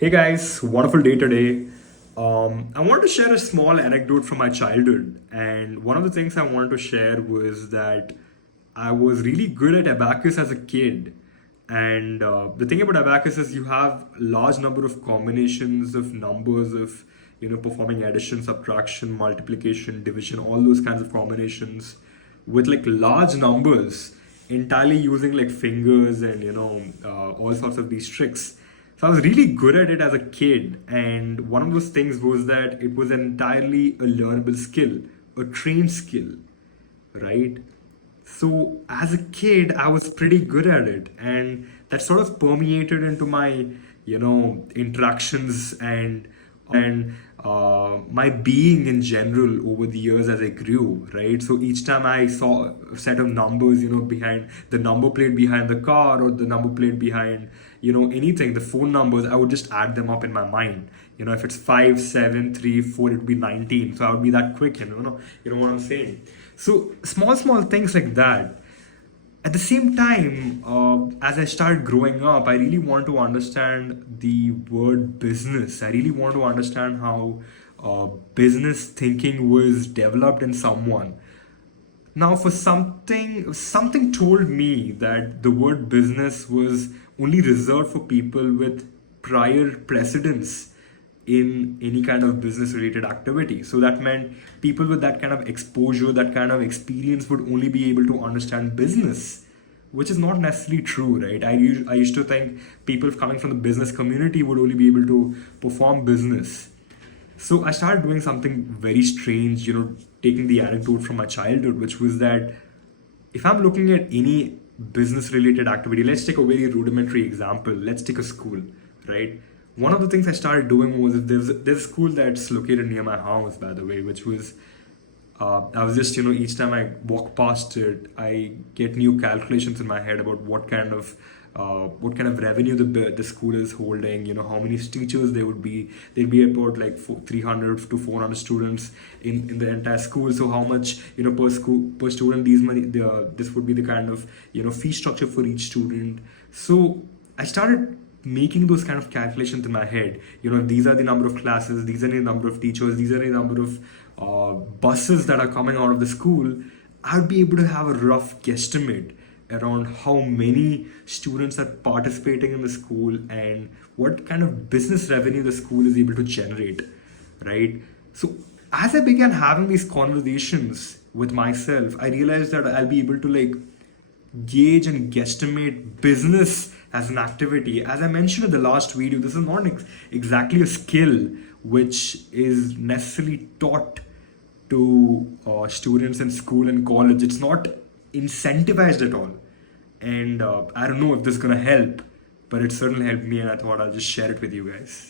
Hey guys, wonderful day today. I wanted to share a small anecdote from my childhood, and one of the things I wanted to share was that I was really good at Abacus as a kid. And the thing about Abacus is you have large number of combinations of numbers of performing addition, subtraction, multiplication, division, all those kinds of combinations with like large numbers entirely using like fingers and all sorts of these tricks. So I was really good at it as a kid, and one of those things was that it was entirely a learnable skill, a trained skill, right? So as a kid, I was pretty good at it, and that sort of permeated into my, interactions and my being in general over the years as I grew, right? So each time I saw a set of numbers, behind the number plate behind the car or the number plate behind, anything, the phone numbers, I would just add them up in my mind. If it's 5, 7, 3, 4, it would be 19. So I would be that quick, you know what I'm saying? So small things like that. At the same time, as I started growing up, I really want to understand the word business. I really want to understand how business thinking was developed in someone. Now, for something told me that the word business was only reserved for people with prior precedence in any kind of business related activity. So that meant people with that kind of exposure, that kind of experience would only be able to understand business, which is not necessarily true, right? I used to think people coming from the business community would only be able to perform business. So I started doing something very strange, taking the anecdote from my childhood, which was that if I'm looking at any business related activity, let's take a very rudimentary example. Let's take a school, right? One of the things I started doing was there's a school that's located near my house, by the way, which was I was just, each time I walk past it, I get new calculations in my head about what kind of revenue the school is holding. How many teachers there would be. There'd be about like 300 to 400 students in the entire school. So how much per student this would be the kind of fee structure for each student. So I started making those kind of calculations in my head. These are the number of classes, these are the number of teachers, these are the number of buses that are coming out of the school. I'd be able to have a rough guesstimate around how many students are participating in the school and what kind of business revenue the school is able to generate, right? So as I began having these conversations with myself, I realized that I'll be able to like gauge and guesstimate business as an activity. As I mentioned in the last video, this is not exactly a skill which is necessarily taught to students in school and college. It's not incentivized at all. And I don't know if this is going to help, but it certainly helped me, and I thought I'll just share it with you guys.